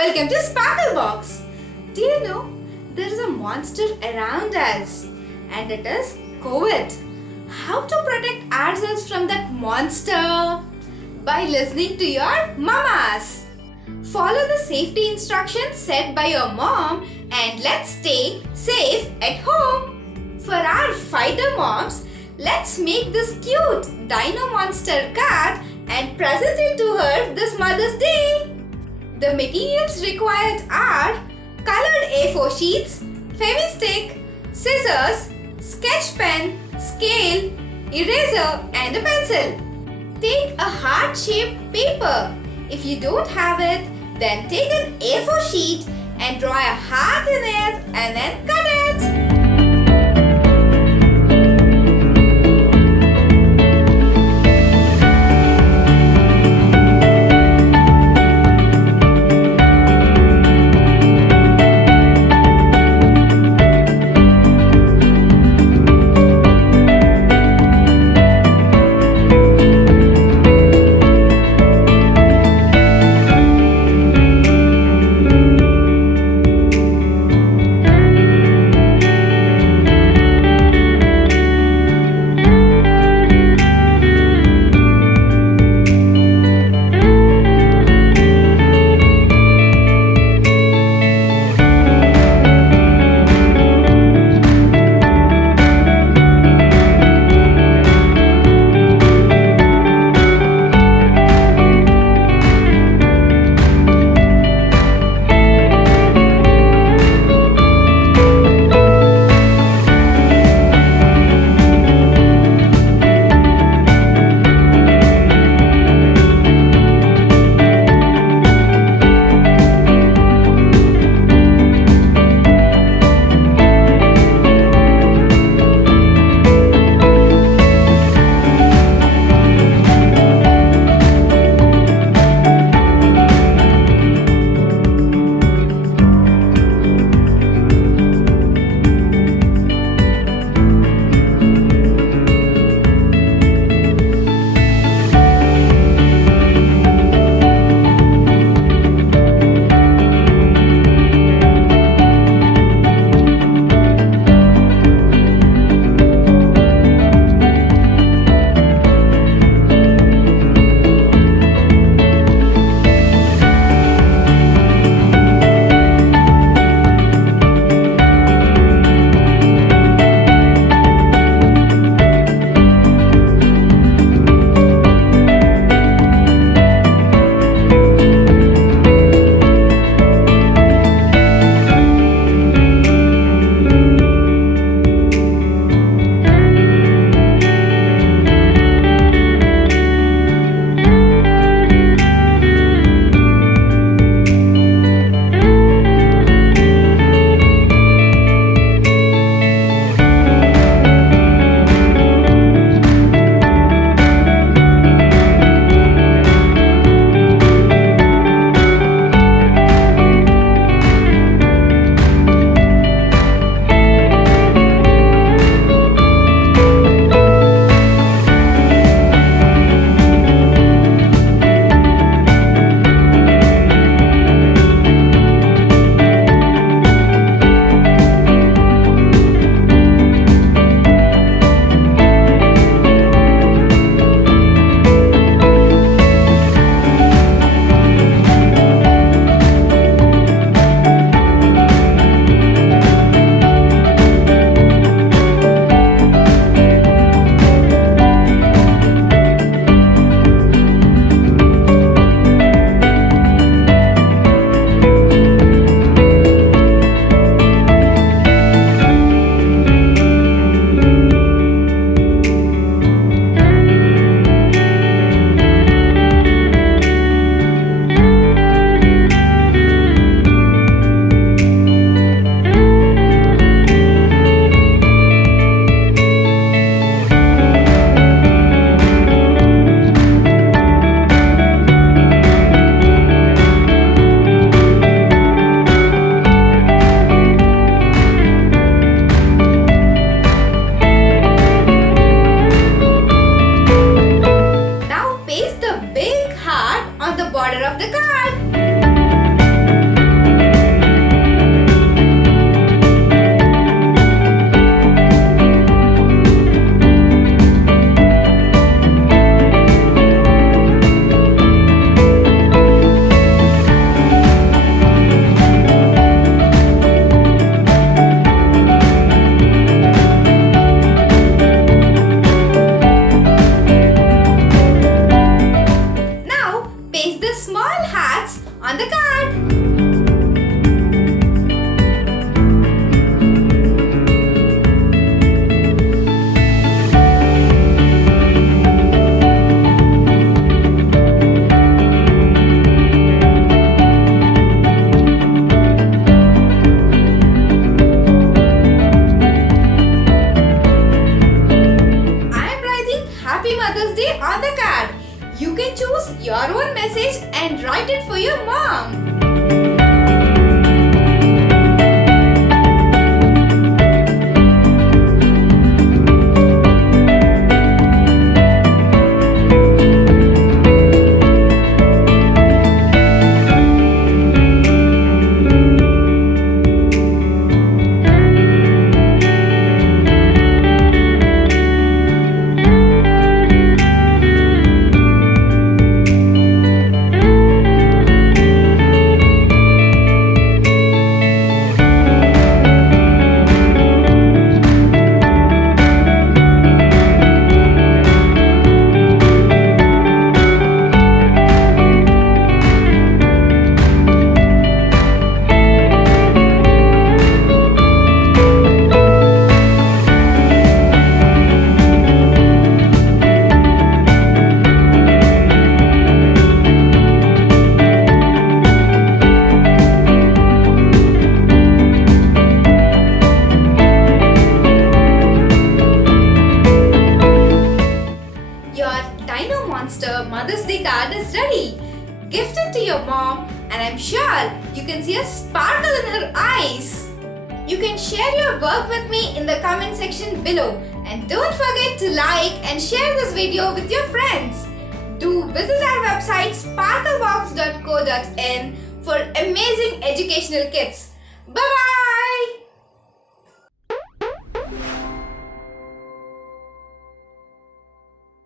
Welcome to Sparklebox. Do you know there is a monster around us and it is COVID. How to protect ourselves from that monster? By listening to your mamas. Follow the safety instructions set by your mom and let's stay safe at home. For our fighter moms, let's make this cute dino monster card and present it to her this Mother's Day. The materials required are colored A4 sheets, Fevi-stick, scissors, sketch pen, scale, eraser and a pencil. Take a heart-shaped paper. If you don't have it, then take an A4 sheet and draw a heart in it and then cut it. border of the card. compose your own message and write it for your mom. Mother's Day card is ready. Gift it to your mom and I'm sure you can see a sparkle in her eyes. You can share your work with me in the comment section below and don't forget to like and share this video with your friends. Do visit our website sparklebox.co.in for amazing educational kits. Bye bye.